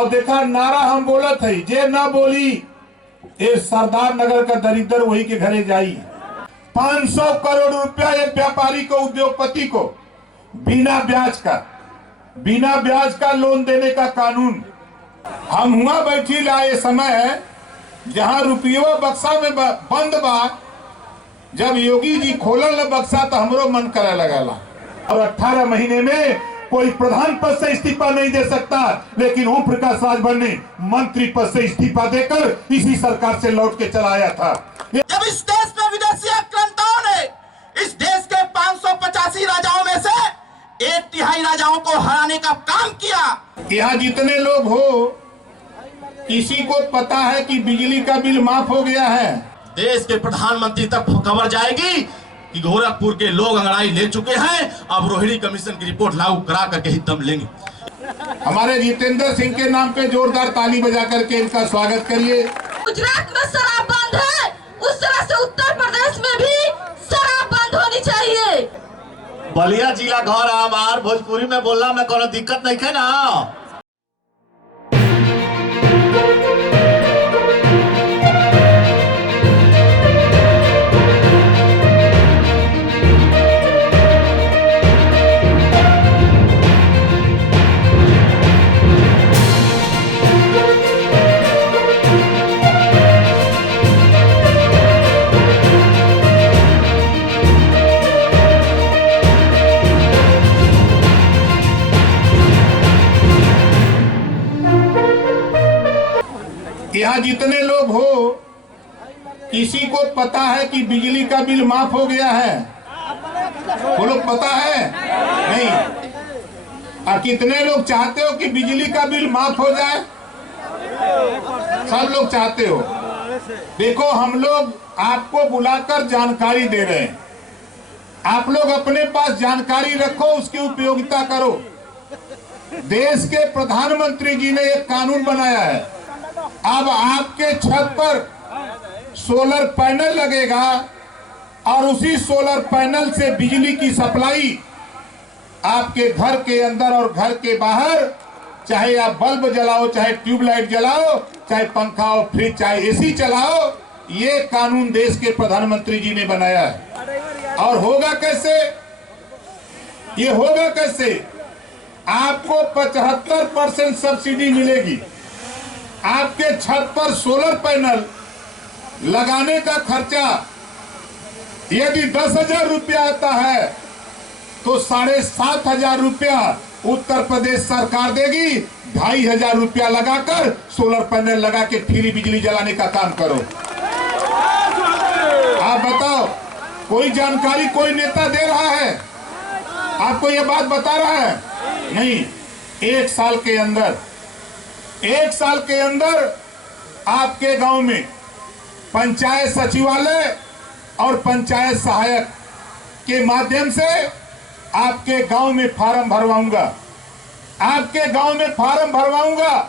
और देखा नारा हम बोला थे जे ना बोली ये सरदार नगर का दरिद्र वही के घरे जाई। 500 करोड़ रुपया एक व्यापारी को, उद्योगपति को बिना ब्याज का लोन देने का कानून। हम हुआ बैठी लाए समय है जहां रुपया बक्सा में बंद बा। जब योगी जी खोलल बक्सा तो हमरो मन करे लगला। और 18 महीने में कोई प्रधान पद से इस्तीफा नहीं दे सकता, लेकिन ओम प्रकाश राजभर ने मंत्री पद से इस्तीफा देकर इसी सरकार से लौट के चलाया था। जब इस देश में विदेशी आक्रांताओं ने इस देश के 585 राजाओं में से 1/3 राजाओं को हराने का काम किया। यहाँ जितने लोग हो, किसी को पता है कि बिजली का बिल माफ हो गया है? देश के प्रधानमंत्री तक खबर जाएगी कि गोरखपुर के लोग अंगड़ाई ले चुके हैं, अब रोहिणी कमीशन की रिपोर्ट लागू करा करके ही दम लेंगे। हमारे जितेंद्र सिंह के नाम पे जोरदार ताली बजा करके इनका स्वागत करिए। गुजरात में शराब बंद है, उस तरह से उत्तर प्रदेश में भी शराब बंद होनी चाहिए। बलिया जिला घर हमार, भोजपुरी में बोलना में कोनो दिक्कत नहीं है ना। यहाँ जितने लोग हो, किसी को पता है कि बिजली का बिल माफ हो गया है? वो लोग पता है नहीं? और कितने लोग चाहते हो कि बिजली का बिल माफ हो जाए? सब लोग चाहते हो। देखो, हम लोग आपको बुलाकर जानकारी दे रहे हैं। आप लोग अपने पास जानकारी रखो, उसकी उपयोगिता करो। देश के प्रधानमंत्री जी ने एक कानून बनाया है, अब आपके छत पर सोलर पैनल लगेगा और उसी सोलर पैनल से बिजली की सप्लाई आपके घर के अंदर और घर के बाहर, चाहे आप बल्ब जलाओ, चाहे ट्यूबलाइट जलाओ, चाहे पंखा और फ्रिज, चाहे एसी चलाओ, ये कानून देश के प्रधानमंत्री जी ने बनाया है। और होगा कैसे? ये होगा कैसे? आपको 75% सब्सिडी मिलेगी। आपके छत पर सोलर पैनल लगाने का खर्चा यदि 10,000 रुपया आता है तो 7,500 रुपया उत्तर प्रदेश सरकार देगी। 2,500 रुपया लगाकर सोलर पैनल लगा के फ्री बिजली जलाने का काम करो। आप बताओ, कोई जानकारी कोई नेता दे रहा है? आपको यह बात बता रहा है? नहीं। एक साल के अंदर आपके गांव में पंचायत सचिवालय और पंचायत सहायक के माध्यम से आपके गांव में फार्म भरवाऊंगा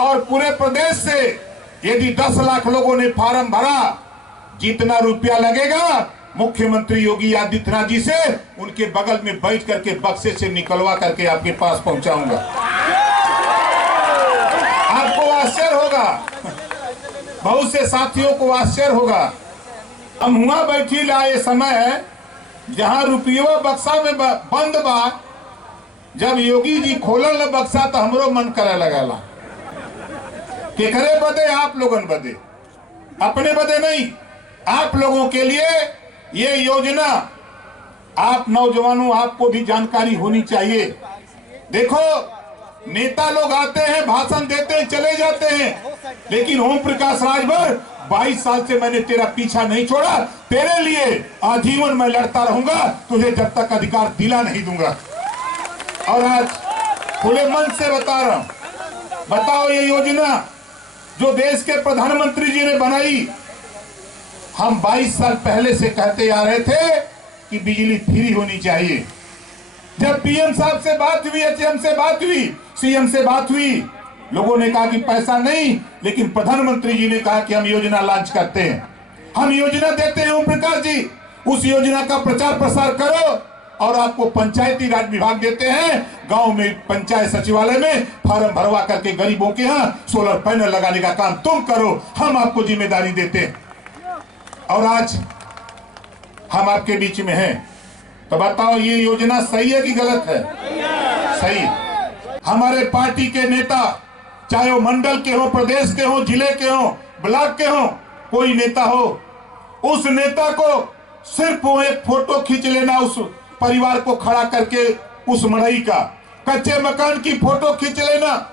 और पूरे प्रदेश से यदि 10 लाख लोगों ने फार्म भरा, जितना रुपया लगेगा मुख्यमंत्री योगी आदित्यनाथ जी से उनके बगल में बैठ करके बक्से से निकलवा करके आपके पास पहुंचाऊंगा। आपको आश्चर्य होगा, बहुत से साथियों को आश्चर्य होगा। हम हुआ बैठी लाए समय है जहां रुपया बक्सा में बंद बा। जब योगी जी खोलल बक्सा तो हमरो मन करे लगला। केकरे बदे? आप लोगन बदे, अपने बदे नहीं, आप लोगों के लिए ये योजना। आप नौजवानों, आपको भी जानकारी होनी चाहिए। देखो, नेता लोग आते हैं, भाषण देते हैं, चले जाते हैं, लेकिन ओम प्रकाश राजभर 22 साल से मैंने तेरा पीछा नहीं छोड़ा। तेरे लिए आजीवन मैं लड़ता रहूंगा, तुझे जब तक अधिकार दिला नहीं दूंगा। और आज खुले मन से बता रहा हूं, बताओ, ये योजना जो देश के प्रधानमंत्री जी ने बनाई, हम 22 साल पहले से कहते आ रहे थे कि बिजली फ्री होनी चाहिए। जब पीएम साहब से बात हुई, एचएम से बात हुई, सीएम से बात हुई, लोगों ने कहा कि पैसा नहीं, लेकिन प्रधानमंत्री जी ने कहा कि हम योजना लॉन्च करते हैं, हम योजना देते हैं। ओम प्रकाश जी, उस योजना का प्रचार प्रसार करो। और आपको पंचायती राज विभाग देते हैं। गांव में पंचायत सचिवालय में फार्म भरवा करके गरीबों के यहाँ सोलर पैनल लगाने का काम तुम करो, हम आपको जिम्मेदारी देते हैं। और आज हम आपके बीच में हैं, तो बताओ ये योजना सही है कि गलत है? सही। हमारे पार्टी के नेता, चाहे वो मंडल के हो, प्रदेश के हो, जिले के हो, ब्लॉक के हो, कोई नेता हो, उस नेता को सिर्फ वो एक फोटो खींच लेना, उस परिवार को खड़ा करके, उस मड़ई का कच्चे मकान की फोटो खींच लेना,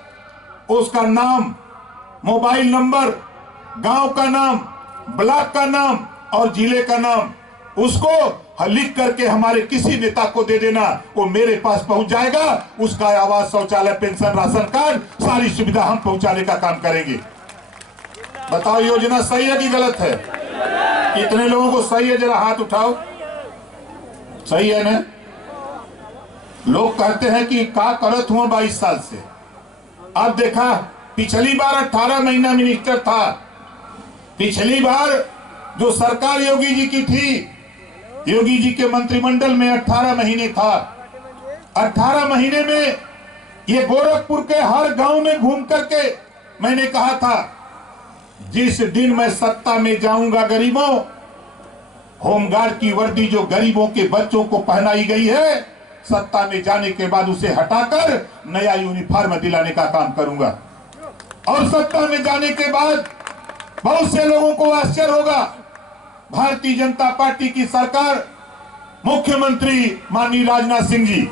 उसका नाम, मोबाइल नंबर, गांव का नाम, ब्लॉक का नाम और जिले का नाम, उसको लिख करके हमारे किसी नेता को दे देना, वो मेरे पास पहुंच जाएगा। उसका आवास, शौचालय, पेंशन, राशन कार्ड, सारी सुविधा हम पहुंचाने का काम करेंगे। बताओ योजना सही है कि गलत है? कितने लोगों को सही है? जरा हाथ उठाओ। सही है ना? लोग कहते हैं कि का करत हुआ 22 साल से। अब देखा, पिछली बार 18 महीना मिनिस्टर था। पिछली बार जो सरकार योगी जी की थी, योगी जी के मंत्रिमंडल में 18 महीने था। 18 महीने में ये गोरखपुर के हर गांव में घूम करके मैंने कहा था, जिस दिन मैं सत्ता में जाऊंगा गरीबों, होमगार्ड की वर्दी जो गरीबों के बच्चों को पहनाई गई है, सत्ता में जाने के बाद उसे हटाकर नया यूनिफॉर्म दिलाने का काम करूंगा। और सत्ता में जाने के बाद बहुत से लोगों को आश्चर्य होगा, भारतीय जनता पार्टी की सरकार, मुख्यमंत्री माननीय राजनाथ सिंह जी,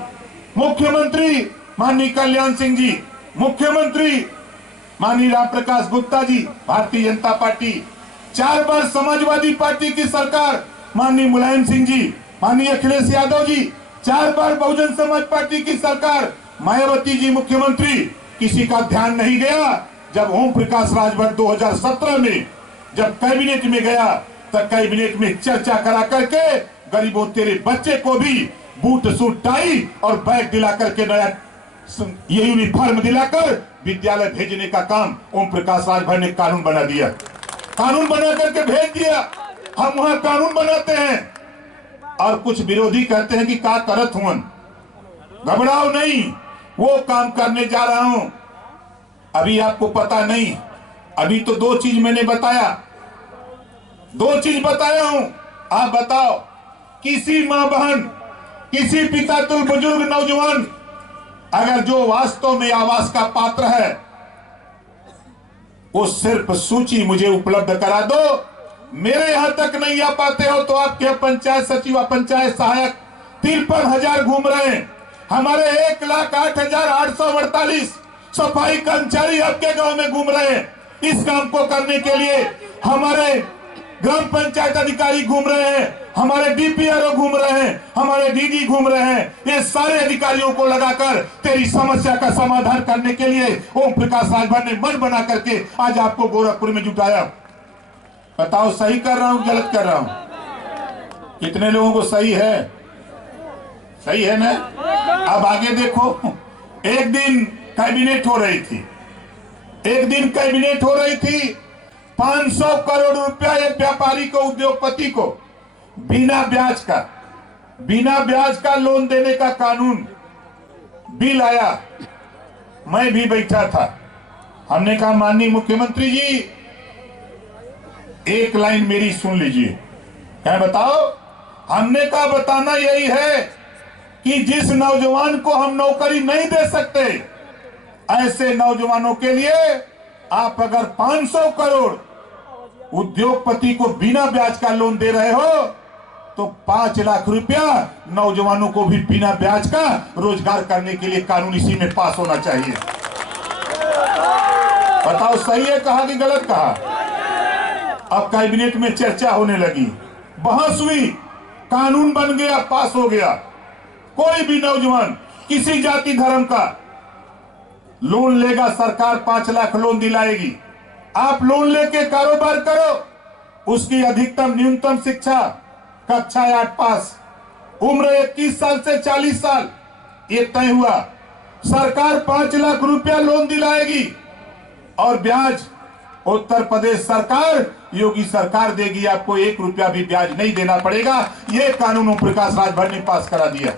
मुख्यमंत्री माननीय कल्याण सिंह जी, मुख्यमंत्री माननीय राम प्रकाश गुप्ता जी, भारतीय जनता पार्टी, 4 बार समाजवादी पार्टी की सरकार, माननीय मुलायम सिंह जी, माननीय अखिलेश यादव जी, 4 बार बहुजन समाज पार्टी की सरकार, मायावती जी मुख्यमंत्री, किसी का ध्यान नहीं गया। जब ओम प्रकाश राजभर 2017 में जब कैबिनेट में गया, तब कैबिनेट में चर्चा करा करके गरीबों तेरे बच्चे को भी बूट सूट टाई और बैग दिला करके, नया ये यूनिफॉर्म दिलाकर विद्यालय भेजने का काम ओम प्रकाश राजभर ने कानून बना दिया। कानून बना करके भेज दिया। हम वहां कानून बनाते हैं और कुछ विरोधी कहते हैं कि का करत हुआ। घबराओ नहीं, वो काम करने जा रहा हूं। अभी आपको पता नहीं, अभी तो 2 चीज मैंने बताया, 2 चीज बताया हूं। आप बताओ, किसी मां बहन, किसी पिता तुल बुजुर्ग नौजवान अगर जो वास्तव में आवास का पात्र है, वो सिर्फ सूची मुझे उपलब्ध करा दो। मेरे यहां तक नहीं आ पाते हो तो आपके पंचायत सचिव, पंचायत सहायक 53,000 घूम रहे हैं। हमारे 1,08,848 सफाई कर्मचारी आपके गांव में घूम रहे हैं। इस काम को करने के लिए हमारे ग्राम पंचायत अधिकारी घूम रहे हैं, हमारे डीपीआरओ घूम रहे हैं, हमारे डीडी घूम रहे हैं। ये सारे अधिकारियों को लगाकर तेरी समस्या का समाधान करने के लिए ओम प्रकाश राजभर ने मन बना करके आज आपको गोरखपुर में जुटाया। बताओ सही कर रहा हूं, गलत कर रहा हूं? कितने लोगों को सही है? सही है ना? अब आगे देखो, एक दिन कैबिनेट हो रही थी, एक दिन कैबिनेट हो रही थी, 500 करोड़ रुपया एक व्यापारी को, उद्योगपति को बिना ब्याज का लोन देने का कानून बिल आया। मैं भी बैठा था। हमने कहा माननीय मुख्यमंत्री जी, एक लाइन मेरी सुन लीजिए। क्या बताओ? हमने कहा बताना यही है कि जिस नौजवान को हम नौकरी नहीं दे सकते, ऐसे नौजवानों के लिए आप अगर 500 करोड़ उद्योगपति को बिना ब्याज का लोन दे रहे हो, तो 5 लाख रुपया नौजवानों को भी बिना ब्याज का रोजगार करने के लिए कानून इसी में पास होना चाहिए। बताओ सही है कहा कि गलत कहा? अब कैबिनेट में चर्चा होने लगी, बहस हुई, कानून बन गया, पास हो गया। कोई भी नौजवान किसी जाति धर्म का लोन लेगा, सरकार 5 लाख लोन दिलाएगी। आप लोन लेके कारोबार करो। उसकी अधिकतम न्यूनतम शिक्षा कक्षा 8 पास, उम्र 21 साल से 40 साल, ये तय हुआ। सरकार 5 लाख रुपया लोन दिलाएगी और ब्याज उत्तर प्रदेश सरकार, योगी सरकार देगी, आपको 1 रुपया भी ब्याज नहीं देना पड़ेगा। ये कानून ओम प्रकाश राजभर ने पास करा दिया।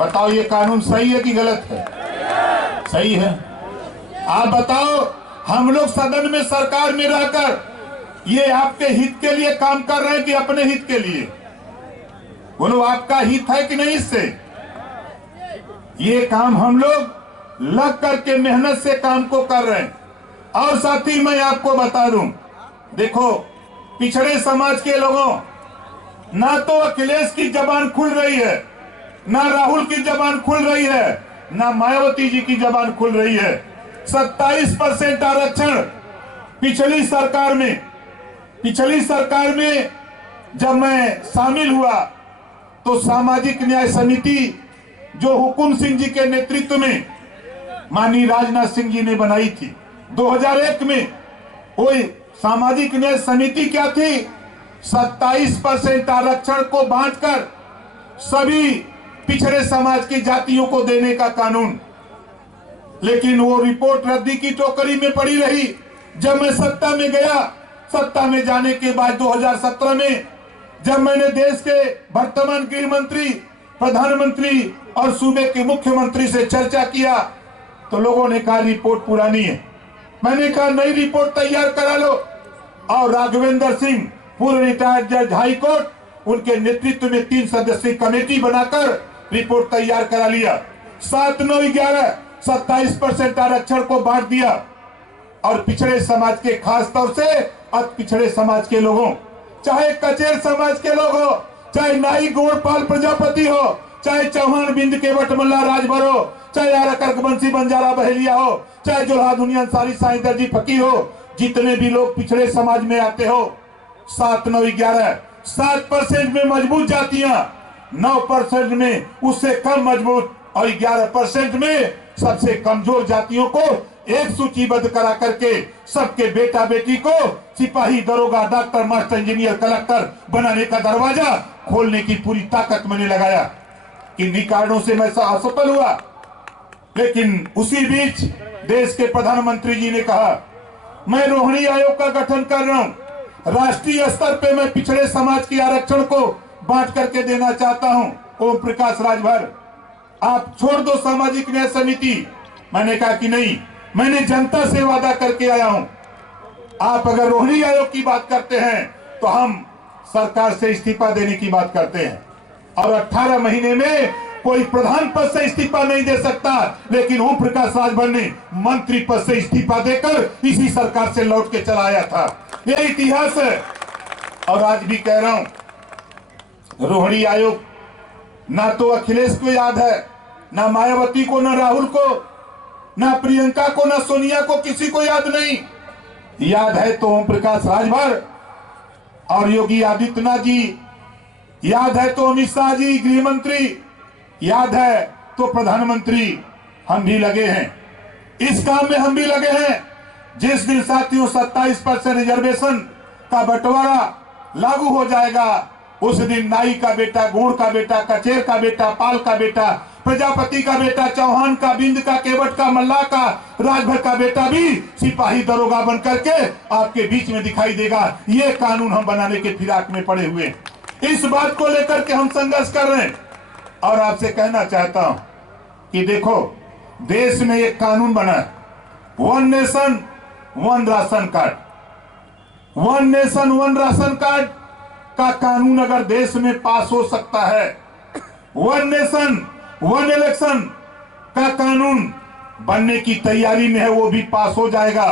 बताओ ये कानून सही है कि गलत है? सही है। आप बताओ, हम लोग सदन में सरकार में रहकर ये आपके हित के लिए काम कर रहे हैं कि अपने हित के लिए? बोलो, आपका हित है कि नहीं? इससे ये काम हम लोग लग करके मेहनत से काम को कर रहे हैं। और साथी मैं आपको बता दूं, देखो पिछड़े समाज के लोगों, ना तो अखिलेश की जबान खुल रही है, ना राहुल की जबान खुल रही है, ना मायावती जी की जबान खुल रही है। 27% आरक्षण पिछली सरकार में जब मैं शामिल हुआ तो सामाजिक न्याय समिति जो हुकुम सिंह जी के नेतृत्व में माननीय राजनाथ सिंह जी ने बनाई थी 2001 में, वही सामाजिक न्याय समिति क्या थी? 27% आरक्षण को बांटकर सभी पिछड़े समाज की जातियों को देने का कानून। लेकिन वो रिपोर्ट रद्दी की टोकरी में पड़ी रही। जब मैं सत्ता में गया, सत्ता में जाने के बाद 2017 में जब मैंने देश के वर्तमान गृह मंत्री, प्रधानमंत्री और सूबे के मुख्यमंत्री से चर्चा किया तो लोगों ने कहा रिपोर्ट पुरानी है। मैंने कहा नई रिपोर्ट तैयार करा लो। और राघवेंद्र सिंह, पूर्व रिटायर्ड जज हाई कोर्ट, उनके नेतृत्व में 3 सदस्यीय कमेटी बनाकर रिपोर्ट तैयार करा लिया। 7, 9, 11 27% आरक्षण को बांट दिया। और पिछड़े समाज के, खास तौर से अति पिछड़े समाज के लोगों, चाहे कचेर समाज के लोग हो, चाहे नाई गोपाल प्रजापति हो, चाहे चौहान बिंद के बटमल्ला राजभर हो, चाहे आरकर बंसी बंजारा बहेलिया हो, चाहे जोल्हा दुनिया सारी साईं दर्जी फकीर हो, जितने भी लोग पिछड़े समाज में आते हो, 7, 9, 11 7% में मजबूत जातियां, 9% में उससे कम मजबूत और 11% में सबसे कमजोर जातियों को एक सूचीबद्ध करा करके सबके बेटा बेटी को सिपाही, दरोगा, डॉक्टर, मास्टर, इंजीनियर, कलेक्टर बनाने का दरवाजा खोलने की पूरी ताकत मैंने लगाया। इन्हीं कारणों से मैं असफल हुआ। लेकिन उसी बीच देश के प्रधानमंत्री जी ने कहा मैं रोहिणी आयोग का गठन कर रहा हूं, राष्ट्रीय स्तर पे मैं पिछड़े समाज की आरक्षण को बांट करके देना चाहता हूं। ओम प्रकाश राजभर, आप छोड़ दो सामाजिक न्याय समिति। मैंने कहा कि नहीं, मैंने जनता से वादा करके आया हूं। आप अगर रोहिणी आयोग की बात करते हैं तो हम सरकार से इस्तीफा देने की बात करते हैं। और 18 महीने में कोई प्रधान पद से इस्तीफा नहीं दे सकता, लेकिन ओम प्रकाश राजभर ने मंत्री पद से इस्तीफा देकर इसी सरकार से लौट के चला आया था। यह इतिहास है। और आज भी कह रहा हूं, रोहिणी आयोग ना तो अखिलेश को याद है, ना मायावती को, ना राहुल को, ना प्रियंका को, ना सोनिया को, किसी को याद नहीं। याद है तो ओम प्रकाश राजभर और योगी आदित्यनाथ जी, याद है तो अमित शाह जी गृह मंत्री, याद है तो प्रधानमंत्री। हम भी लगे हैं इस काम में, हम भी लगे हैं। जिस दिन साथियों 27% रिजर्वेशन का बंटवारा लागू हो जाएगा, उस दिन नाई का बेटा, गोड़ का बेटा, कचेर का बेटा, पाल का बेटा, प्रजापति का बेटा, चौहान का, बिंद का, केवट का, मल्ला का, राजभर का बेटा भी सिपाही, दरोगा बन करके आपके बीच में दिखाई देगा। ये कानून हम बनाने के फिराक में पड़े हुए, इस बात को लेकर के हम संघर्ष कर रहे हैं। और आपसे कहना चाहता हूं कि देखो, देश में एक कानून बना है, 1 nation 1 ration card. 1 nation 1 ration card का कानून अगर देश में पास हो सकता है, 1 नेशन 1 इलेक्शन का कानून बनने की तैयारी में है, वो भी पास हो जाएगा,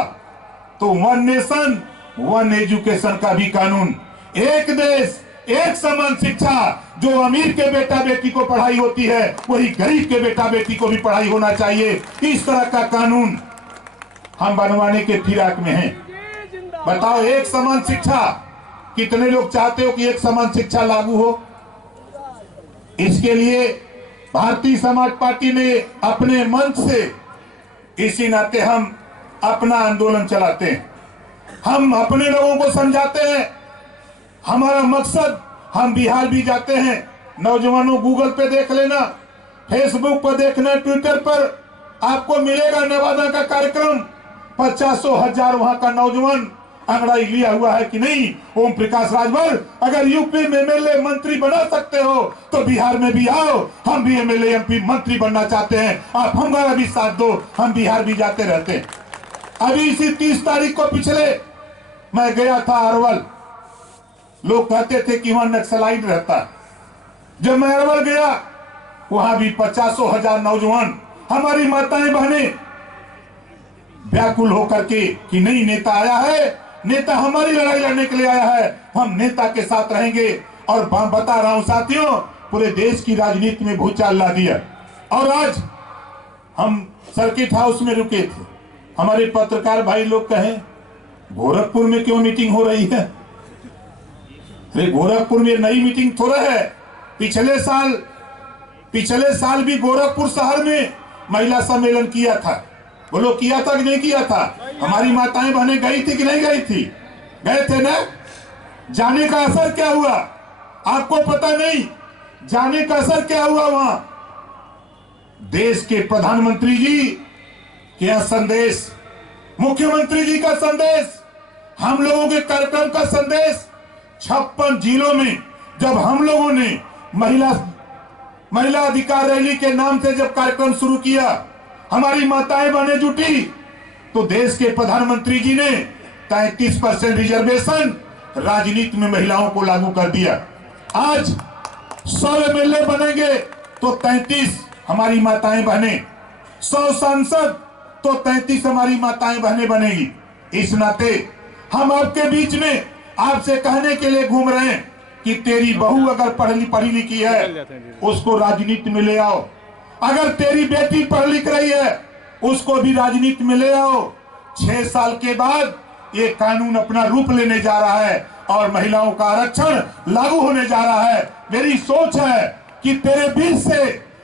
तो 1 नेशन 1 एजुकेशन का भी कानून, एक देश एक समान शिक्षा, जो अमीर के बेटा बेटी को पढ़ाई होती है वही गरीब के बेटा बेटी को भी पढ़ाई होना चाहिए। इस तरह का कानून हम बनवाने के फिराक में हैं। बताओ, एक समान शिक्षा, कितने लोग चाहते हो कि एक समान शिक्षा लागू हो? इसके लिए भारतीय समाज पार्टी ने अपने मंच से, इसी नाते हम अपना आंदोलन चलाते हैं, हम अपने लोगों को समझाते हैं। हमारा मकसद, हम बिहार भी जाते हैं, नौजवानों गूगल पे देख लेना, फेसबुक पर देखना, ट्विटर पर आपको मिलेगा नवादा का कार्यक्रम। 50,000 वहां का नौजवान अंगड़ाई लिया हुआ है कि नहीं? ओम प्रकाश राजभर, अगर यूपी में एमएलए मंत्री बना सकते हो तो बिहार में भी आओ, हम भी एमएलए एमपी मंत्री बनना चाहते हैं, आप हमारा भी साथ दो, हम बिहार भी जाते रहते हैं। अभी इसी 30 तारीख को पिछले मैं गया था अरवल, लोग कहते थे कि वहां नक्सलाइट रहता है। जब मैं अरवल गया वहां भी 50,000 नौजवान, हमारी माताएं बहनें व्याकुल होकर के कि नहीं नेता आया है, नेता हमारी लड़ाई लड़ने के लिए आया है, हम नेता के साथ रहेंगे। और बता रहा हूं साथियों, पूरे देश की राजनीति में भूचाल ला दिया। और आज हम सर्किट हाउस में रुके थे, हमारे पत्रकार भाई लोग कहें गोरखपुर में क्यों मीटिंग हो रही है? अरे गोरखपुर में नई मीटिंग थोड़ा है, पिछले साल भी गोरखपुर शहर में महिला सम्मेलन किया था। बोलो किया था कि नहीं किया था? हमारी माताएं बहनें गई थी कि नहीं गई थी? गए थे ना? जाने का असर क्या हुआ आपको पता नहीं? जाने का असर क्या हुआ वहां? देश के प्रधानमंत्री जी के संदेश, मुख्यमंत्री जी का संदेश, हम लोगों के कार्यक्रम का संदेश, 56 जिलों में जब हम लोगों ने महिला अधिकार रैली के नाम से जब कार्यक्रम शुरू किया, हमारी माताएं बहनें जुटी, तो देश के प्रधानमंत्री जी ने 33% रिजर्वेशन राजनीति में महिलाओं को लागू कर दिया। आज 100 एमएलए बनेंगे तो 33 हमारी माताएं बहनें, 100 सांसद तो 33 हमारी माताएं बहनें बनेगी। इस नाते हम आपके बीच में आपसे कहने के लिए घूम रहे हैं कि तेरी बहू अगर पढ़ी लिखी है उसको राजनीति में ले आओ, अगर तेरी बेटी पढ़ लिख रही है उसको भी राजनीति में ले आओ। 6 साल के बाद ये कानून अपना रूप लेने जा रहा है और महिलाओं का आरक्षण लागू होने जा रहा है। मेरी सोच है कि तेरे बीच से,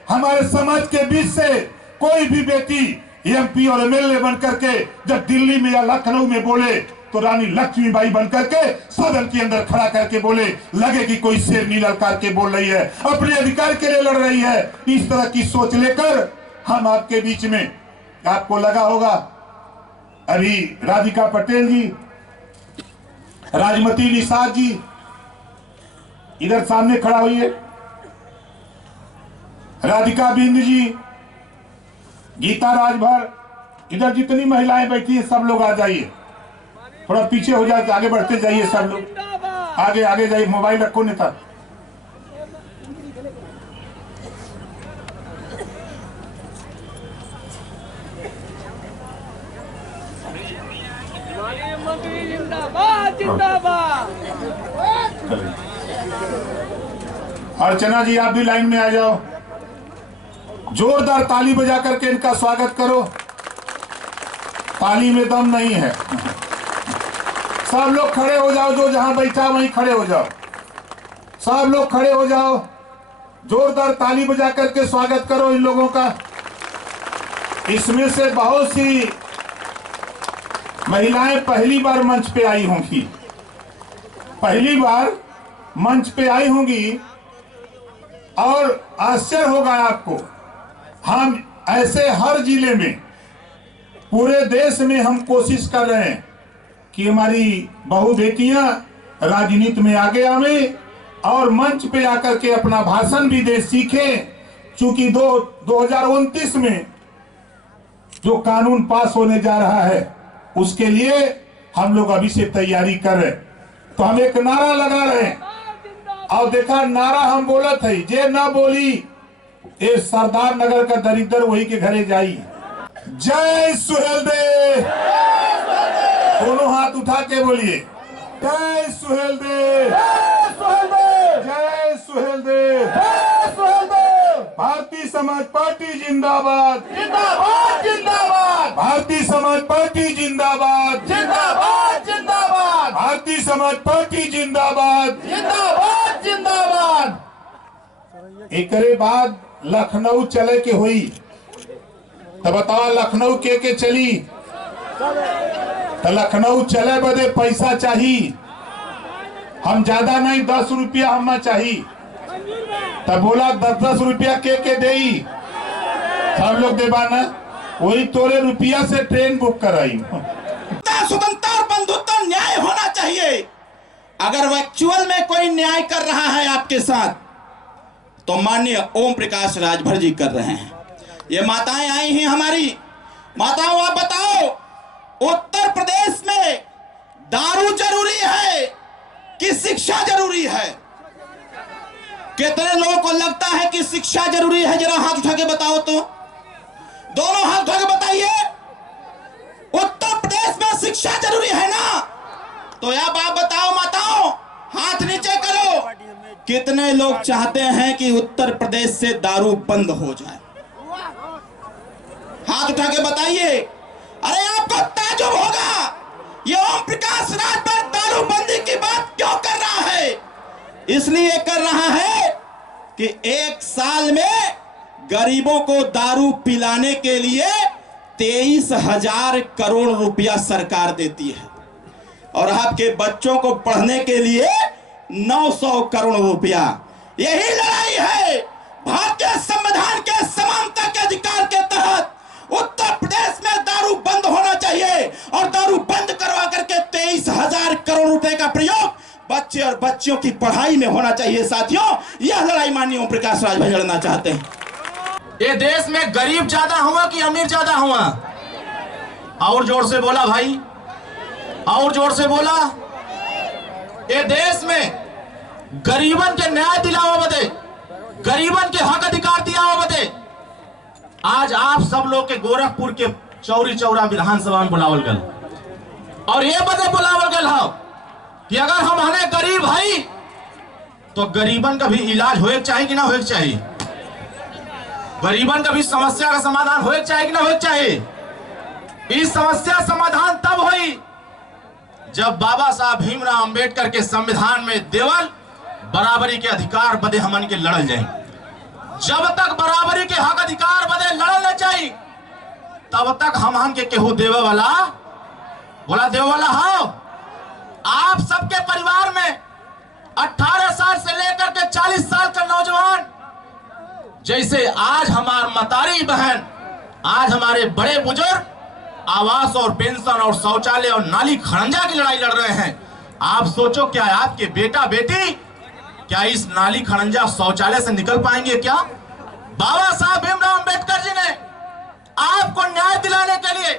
हमारे समाज के बीच से कोई भी बेटी एमपी और एमएलए बन करके जब दिल्ली में या लखनऊ में बोले तो रानी लक्ष्मीबाई बन करके सदन के अंदर खड़ा करके बोले, लगे कि कोई शेरनी ललकार के बोल रही है, अपने अधिकार के लिए लड़ रही है। इस तरह की सोच लेकर हम आपके बीच में, आपको लगा होगा अभी राधिका पटेल जी, राजमती निषाद जी इधर सामने खड़ा हुई है, राधिका बिंद जी, गीता राजभर, इधर जितनी महिलाएं बैठी है सब लोग आ जाइए, थोड़ा पीछे हो जाए, आगे बढ़ते जाइए सब लोग, आगे जाइए, मोबाइल रखो नेता। अर्चना जी आप भी लाइन में आ जाओ, जोरदार ताली बजा करके इनका स्वागत करो। ताली में दम नहीं है, सब लोग खड़े हो जाओ, जो जहां बैठा वहीं खड़े हो जाओ, सब लोग खड़े हो जाओ, जोरदार ताली बजा करके स्वागत करो इन लोगों का। इसमें से बहुत सी महिलाएं पहली बार मंच पे आई होंगी, पहली बार मंच पे आई होंगी और आश्चर्य होगा आपको। हम ऐसे हर जिले में, पूरे देश में हम कोशिश कर रहे हैं कि हमारी बहू बेटियां राजनीति में आगे आवे और मंच पे आकर के अपना भाषण भी दे सीखें। चूंकि 2029 में जो कानून पास होने जा रहा है उसके लिए हम लोग अभी से तैयारी कर रहे हैं। तो हम एक नारा लगा रहे हैं, और देखा नारा हम बोला थे, जे ना बोली ये सरदार नगर का दरिद्र वही के घरे जाई। जय सुहेलदेव, दोनों हाथ उठा के बोलिए, जय सुहेलदेव, जय सुहेलदेव, भारतीय समाज पार्टी जिंदाबाद, जिंदाबाद जिंदाबाद, भारतीय समाज पार्टी जिंदाबाद, जिंदाबाद जिंदाबाद, भारतीय समाज पार्टी जिंदाबाद, जिंदाबाद जिंदाबाद। एकरे बाद लखनऊ चले के हुई, तो बताओ लखनऊ के चली? तो लखनऊ चले बदे पैसा चाहिए, हम ज्यादा नहीं 10 रुपया हमें चाहिए। तब बोला 10-10 रुपया के दे, सब लोग देबा ना, वही तोरे रुपया से ट्रेन बुक कराई। स्वतंत्र और बंधुत्व न्याय होना चाहिए। अगर वो एक्चुअल में कोई न्याय कर रहा है आपके साथ, तो माननीय ओम प्रकाश राजभर जी कर रहे हैं। ये माताएं आई हैं हमारी। माताओं, आप बताओ, उत्तर प्रदेश में दारू जरूरी है कि शिक्षा जरूरी है? कितने लोगों को लगता है कि शिक्षा जरूरी है? जरा हाथ उठा के बताओ तो, दोनों हाथ उठा के बताइए। उत्तर प्रदेश में शिक्षा जरूरी है ना? तो अब आप बताओ माताओं, हाथ नीचे करो। कितने लोग चाहते हैं कि उत्तर प्रदेश से दारू बंद हो जाए? हाथ उठा के बताइए। अरे आपको ताजुब होगा, ये ओम प्रकाश राजभर दारू बंदी की बात क्यों कर रहा है? इसलिए कर रहा है कि एक साल में गरीबों को दारू पिलाने के लिए 23,000 करोड़ रुपया सरकार देती है, और आपके बच्चों को पढ़ने के लिए 900 करोड़ रुपया। यही लड़ाई है भारतीय संविधान के समानता के अधिकार के तहत। उत्तर प्रदेश में दारू बंद होना चाहिए, और दारू बंद करवा करके 23,000 करोड़ रुपए का प्रयोग बच्चे और बच्चियों की पढ़ाई में होना चाहिए। साथियों, यह लड़ाई माननीय ओम प्रकाश राजभर लड़ना चाहते हैं। ये देश में गरीब ज्यादा हुआ कि अमीर ज्यादा हुआ? और जोर से बोला भाई, और जोर से बोला। ये देश में गरीबन के न्याय दिलावा बदे, गरीबन के हक अधिकार दिया बदे आज आप सब लोग के गोरखपुर के चौरी चौरा विधानसभा में बुलावल गल, और ये बदे बुलावल गल हो कि अगर हम हने गरीब है तो गरीबन का भी इलाज होए चाहिए कि ना होए चाहिए? गरीबन का भी समस्या का समाधान होए चाहिए कि ना होए चाहिए? इस समस्या समाधान तब हुई जब बाबा साहब भीमराव अंबेडकर के संविधान में देवल बराबरी के अधिकार बदे हमन के लड़ल जाए। जब तक बराबरी के हक अधिकार बदे लड़ल न चाहिए, तब तक हमन के केहू देवे वाला, बोला देवे वाला हो। आप सबके परिवार में 18 साल से लेकर के 40 साल का नौजवान, जैसे आज हमार मतारी बहन, आज हमारे बड़े बुजुर्ग आवास और पेंशन और शौचालय और नाली खड़ंजा की लड़ाई लड़ रहे हैं। आप सोचो, क्या आपके बेटा बेटी क्या इस नाली खड़ंजा शौचालय से निकल पाएंगे क्या? बाबा साहब भीमराव अंबेडकर जी ने आपको न्याय दिलाने के लिए,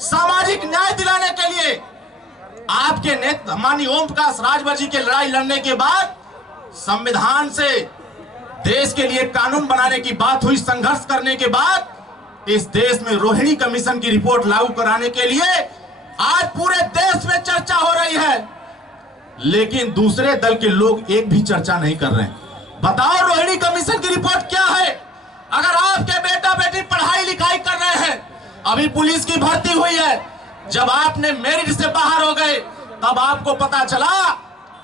सामाजिक न्याय दिलाने के लिए, आपके नेता माननीय ओम प्रकाश राजभर जी के लड़ाई लड़ने के बाद संविधान से देश के लिए कानून बनाने की बात हुई, संघर्ष करने के बाद इस देश में रोहिणी कमीशन की रिपोर्ट लागू कराने के लिए आज पूरे देश में चर्चा हो रही है, लेकिन दूसरे दल के लोग एक भी चर्चा नहीं कर रहे हैं। बताओ रोहिणी कमीशन की रिपोर्ट क्या है? अगर आपके बेटा बेटी पढ़ाई लिखाई कर रहे हैं, अभी पुलिस की भर्ती हुई है, जब आपने मेरिट से बाहर हो गए तब आपको पता चला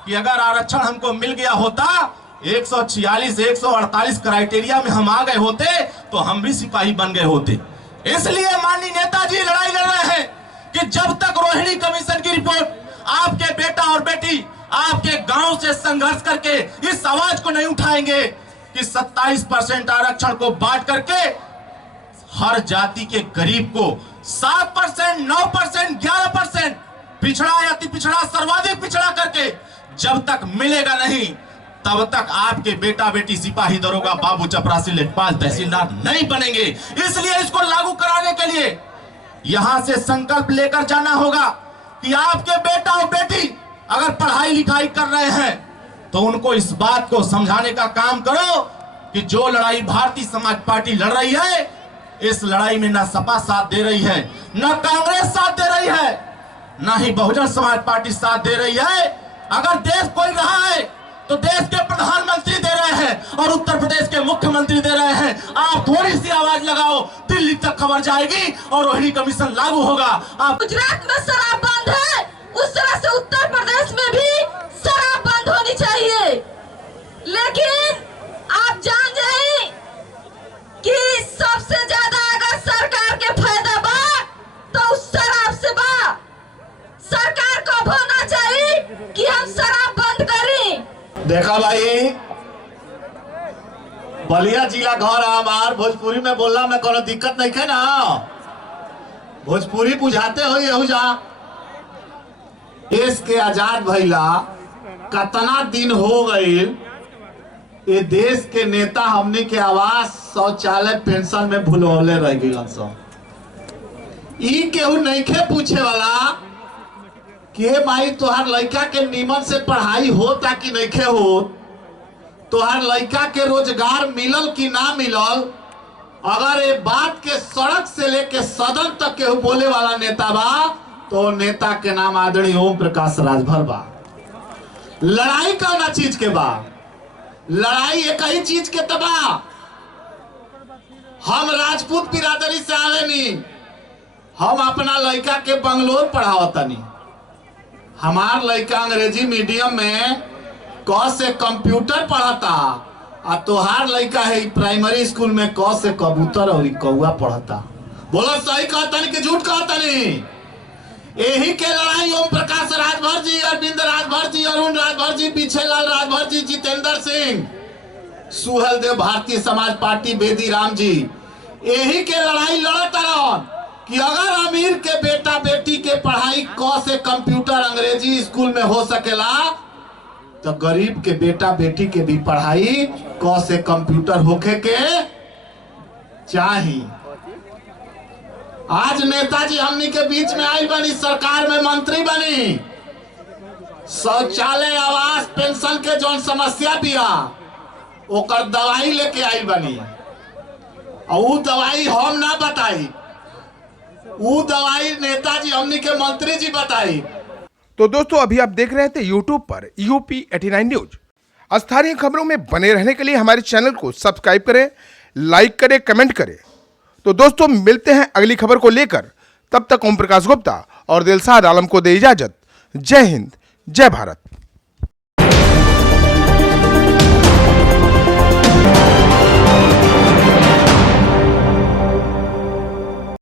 कि अगर आरक्षण हमको मिल गया होता, 146 148 क्राइटेरिया में हम आ गए होते, तो हम भी सिपाही बन गए होते। इसलिए माननीय नेताजी लड़ाई लड़ रहे हैं कि जब तक रोहिणी कमीशन की रिपोर्ट आपके बेटा और बेटी आपके गांव से संघर्ष करके इस आवाज को नहीं उठाएंगे कि 27% आरक्षण को बांट करके हर जाति के गरीब को 7%, 9%, 11% पिछड़ा या अति पिछड़ा, सर्वाधिक पिछड़ा करके जब तक मिलेगा नहीं, तब तक आपके बेटा बेटी सिपाही, दरोगा, बाबू, चपरासी, लेखपाल, तहसीलदार नहीं बनेंगे। इसलिए इसको लागू कराने के लिए यहां से संकल्प लेकर जाना होगा कि आपके बेटा और बेटी अगर पढ़ाई लिखाई कर रहे हैं तो उनको इस बात को समझाने का काम करो कि जो लड़ाई भारतीय समाज पार्टी लड़ रही है, इस लड़ाई में ना सपा साथ दे रही है, ना कांग्रेस साथ दे रही है, ना ही बहुजन समाज पार्टी साथ दे रही है। अगर देश कोई रहा है तो देश के प्रधानमंत्री दे रहे हैं और उत्तर प्रदेश के मुख्यमंत्री दे रहे हैं। आप थोड़ी सी आवाज लगाओ, दिल्ली तक खबर जाएगी और रोहिणी कमीशन लागू होगा। आप गुजरात में शराब बंद है, उस तरह से उत्तर प्रदेश में भी शराब बंद होनी चाहिए। लेकिन आप जान जाए कि सबसे ज्यादा अगर सरकार के फायदा बा तो उस शराब से बा। सरकार को होना चाहिए कि हम शराब बंद करें। देखा भाई, बलिया जिला घर हमार, भोजपुरी में बोलना में कोनो दिक्कत नहीं है ना। भोजपुरी बुझाते हो यहू जा। देश के आजाद भइला कतना दिन हो गई, ये देश के नेता हमने के आवास शौचालय पेंशन में भूलौले रह गए सब। ई केहू नइखे पूछे वाला कि माई तोहार लड़का के नीमन से पढ़ाई होता कि नइखे हो, तोहार लड़का के रोजगार मिलल कि ना मिलल। अगर ये बात के सड़क से लेके सदन तक केहू बोले वाला नेता बा तो नेता के नाम आदरणीय ओम प्रकाश राजभर बा। लड़ाई कौना चीज के बा? लड़ाई एक ही चीज के तबा। हम राजपूत बिरादरी से आवेनी, हम अपना लड़का के बंगलोर पढ़ावतनी। हमार लड़का अंग्रेजी मीडियम में क से कंप्यूटर पढ़ता, आ तोहार लड़का है प्राइमरी स्कूल में क से कबूतर और कौआ पढ़ता। बोलो सही कहतनी कि झूठ कहतनी? यही के लड़ाई ओम प्रकाश राजभर जी, अरविंद राजभर जी, अरुण राजभर जी, पीछेलाल राजभर जी, जितेंद्र सिंह, सुहेल देव, भारतीय समाज पार्टी, बेदी राम जी, यही के लड़ाई लड़त रहन कि अगर अमीर के बेटा बेटी के पढ़ाई क से कंप्यूटर अंग्रेजी स्कूल में हो सकेला तो गरीब के बेटा बेटी के भी पढ़ाई क से कंप्यूटर होके के चाहिए। आज नेताजी हमनी के बीच में आई बनी, सरकार में मंत्री बनी, शौचालय आवास पेंशन के जौन समस्या बिया ओकर दवाई लेके आई बनी। और वो दवाई हम ना बताई, वो दवाई नेताजी हमनी के मंत्री जी बताई। तो दोस्तों अभी आप देख रहे थे यूट्यूब पर यूपी 89 न्यूज। स्थानीय खबरों में बने रहने के लिए हमारे चैनल को सब्सक्राइब करें, लाइक करें, कमेंट करें। तो दोस्तों मिलते हैं अगली खबर को लेकर, तब तक ओम प्रकाश गुप्ता और दिलशाद आलम को दे इजाजत। जय हिंद, जय भारत।